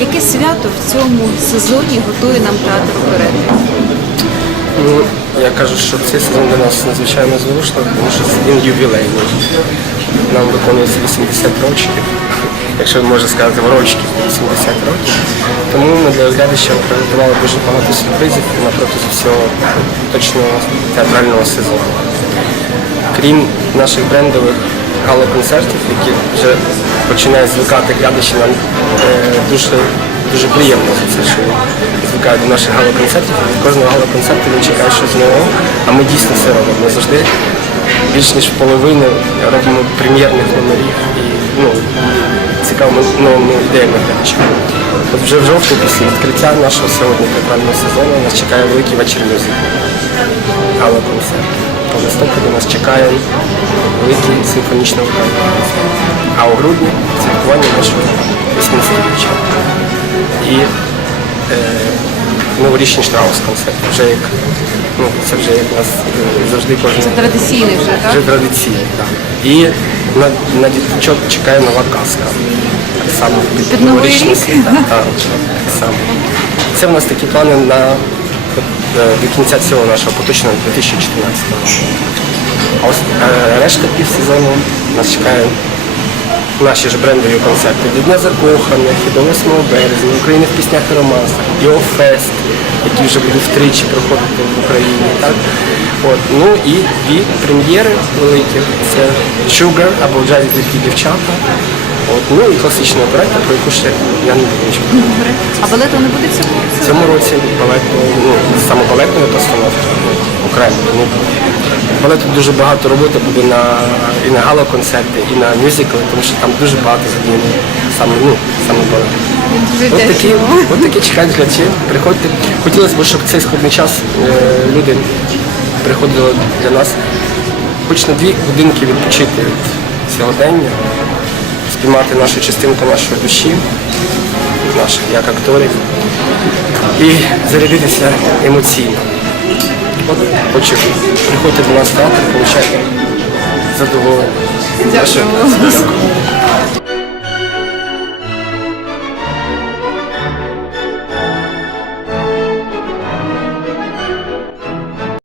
Яке свято в цьому сезоні готує нам театр оперети? Ну, я кажу, що цей сезон для нас надзвичайно зворушливий, тому що він ювілейний. Нам виконується 80 років, якщо можна сказати, в рочки 80 років. Тому ми для глядача приготували дуже багато сюрпризів на протязі всього точного театрального сезону. Крім наших брендових гала-концертів, які вже починають звикати глядачі, нам е, дуже, дуже приємно за це, що звикають до наших гала-концертів. Від кожного гала-концерту він чекає щось нового, а ми дійсно це робимо. Ми завжди більш ніж половину робимо прем'єрних номерів і ну, цікавими новими ідеями глядачів. От вже в жовтні після відкриття нашого сьогодні театрального сезону нас чекає великий вечір мюзику гала-концерт. У листопаді нас чекає великий симфонічний концерт. А у грудні святкування нашого 80-річчя. І е, новорічний штраус концерт. Вже як, ну, це вже як у нас е, завжди кожен Традиційний вже, так? вже традиційний. Так. І на, на діточок чекає нова казка. Так само під, Новий рік? свята. Так, так само. Це в нас такі плани на е, до кінця цього нашого поточного 2014 року. А ось е, решта півсезону нас чекає наші ж брендові концерти від Дня закоханих і до 8 березня, України в піснях і романсах, Його фест, який вже буде втричі проходити в Україні. Так? От, ну і дві прем'єри великі. Це Sugar або джазі тільки дівчата. От, ну і класична оперета, про яку ще я не буду нічого. А балету не буде цього? В цьому році балету, ну, саме балетної постановки окремо не буде. Балету дуже багато роботи буде на, і на гала-концерти, і на мюзикли, тому що там дуже багато задіяно саме, ну, саме балет. Дуже От такі, от такі чекають глядачі. Приходьте. Хотілося б, щоб цей складний час е, люди приходили для нас хоч на дві годинки відпочити від сьогодення, спіймати нашу частинку нашої душі, наших як акторів, і зарядитися емоційно. Хочу, приходьте до нас в театр, получайте задоволення. Дякую.